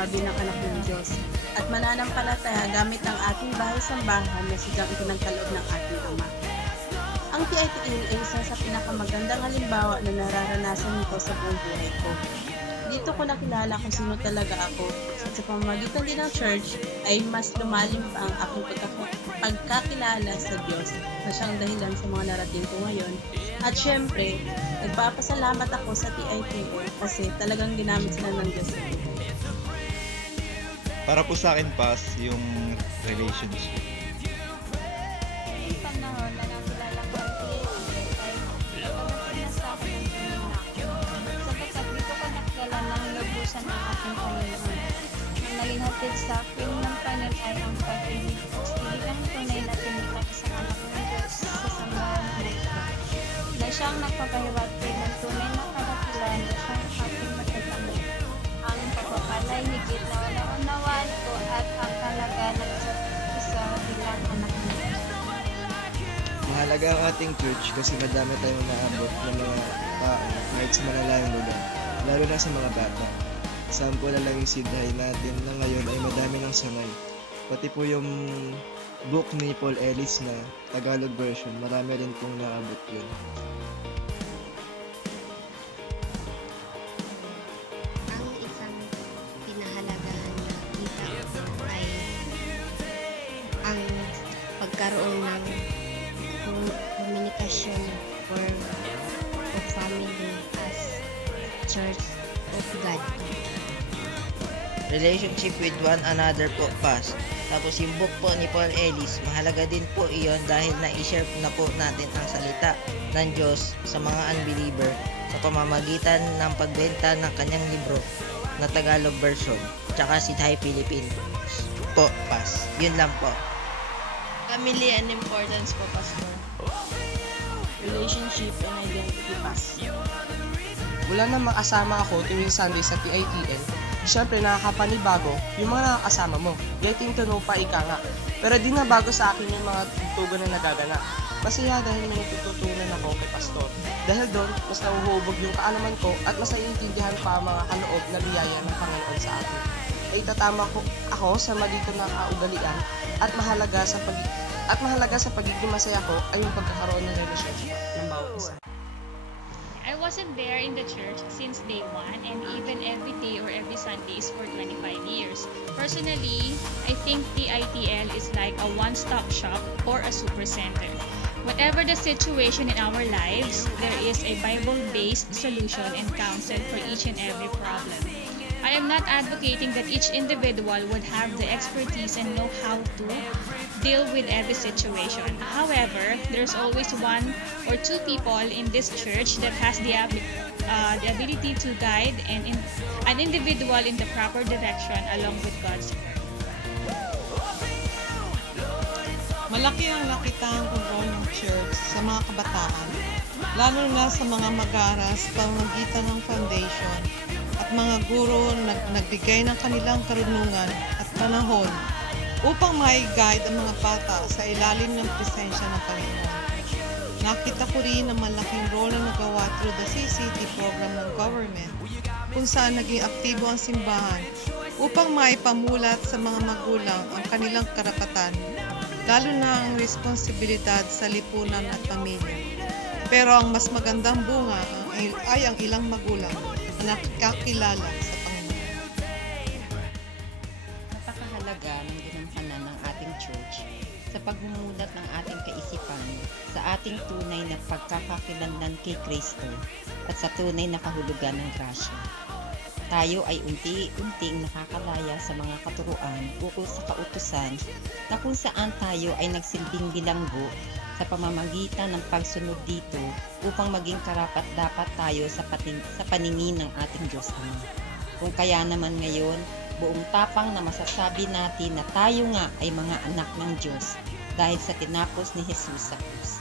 tumabi ng anak ng Diyos at mananampalataya gamit ang ating bahay-sambahan na sigang itinagkaloob ng ating Ama. Ang PITL ay isa sa pinakamagandang halimbawa na nararanasan ko sa buong buhay ko. Dito ko nakilala kung sino talaga ako at sa pamamagitan din ng church ay mas lumalim pa ang aking pagkakilala sa Diyos na siyang dahilan sa mga narating ko ngayon. At syempre, nagpapasalamat ako sa PITL kasi talagang ginamit sila ng Diyos. Para po sa akin, Pas, yung relationship. Yung panahon na nakilala ko ang PITL ay pagdating na sa akin ng Panginoon. Sapagkat dito ko nakilala ng lubusan ng aking Panginoon. Ang naging hatid sa akin ng Panginoon ay ang pag-ibig. Bilang tunay na tinikang isang anak ng Diyos sa sambahan ng ito. Na siyang nagpapahiwati ng tunay na kadakilan na siyang aking matatanong. Ang pagpapalay higit na wala-unawaan ko at ang talaga ng isa bilang anak ng Diyos. Mahalaga ang ating church kasi madami tayong maabot ng mga tao kahit sa malalayong lugar, lalo na sa mga bata. Sample na lang yung sidhay natin na ngayon ay madami ng sangay. Pati po yung book ni Paul Ellis na Tagalog version, marami rin pong naabot yun. Ang isang pinahalagahan na kita ay ang pagkaroon ng komunikasyon or of family as Church of God. Relationship with one another po, Pas. Tapos yung book po ni Paul Ellis, mahalaga din po iyon dahil na-share na po natin ang salita ng Diyos sa mga unbeliever sa pamamagitan ng pagbenta ng kanyang libro na Tagalog version, tsaka si Thai Philippine po, Pas. Yun lang po. Family and importance po, Pastor. Relationship and identity, Pastor. Mula nang makasama ako tuwing Sunday sa PITL, siyempre nakakapanibago yung mga nakakasama mo. Getting to know pa ika nga. Pero di na bago sa akin yung mga tugtugan na nagaganap. Masaya dahil may natututunan ako kay Pastor. Dahil doon, mas nahuhubog yung kaalaman ko at mas naiintindihan pa ang mga kaloob na biyaya ng Panginoon sa akin. Ay tatama ko ako sa maliit na kaugalian at mahalaga sa pagiging masaya ko ay yung pagkakaroon ng relasyon ng bawat isa. I wasn't there in the church since day one, and even every day or every Sundays for 25 years. Personally, I think PITL is like a one-stop shop or a super center. Whatever the situation in our lives, there is a Bible-based solution and counsel for each and every problem. I am not advocating that each individual would have the expertise and know how to deal with every situation. However, there's always one or two people in this church that has the ability to guide an individual in the proper direction along with God's word. Malaki ang nakitang role ng church sa mga kabataan, lalo na sa mga mag-aaral sa pamamagitan ng foundation at mga guro nagbigay ng kanilang karunungan at panahon upang mai-guide ang mga bata sa ilalim ng presensya ng Panginoon. Nakita ko rin ang malaking role na nagawa through the CCT program ng government kung saan naging aktibo ang simbahan upang maipamulat sa mga magulang ang kanilang karapatan, lalo na ang responsibilidad sa lipunan at pamilya. Pero ang mas magandang bunga ay ang ilang magulang na nakakilala sa Panginoon. Napakahalaga ng ginampanan ng ating church sa pagmumulat ng ating kaisipan sa ating tunay na pagkakakilanlan kay Kristo at sa tunay na kahulugan ng grasya. Tayo ay unti-unting nakakalaya sa mga katuruan ukol sa kautusan na kung saan tayo ay nagsilbing bilanggo sa pamamagitan ng pagsunod dito upang maging karapat-dapat tayo sa paningin ng ating Diyos Ama. Kung kaya naman ngayon, buong tapang na masasabi natin na tayo nga ay mga anak ng Diyos dahil sa tinapos ni Jesus sa krus.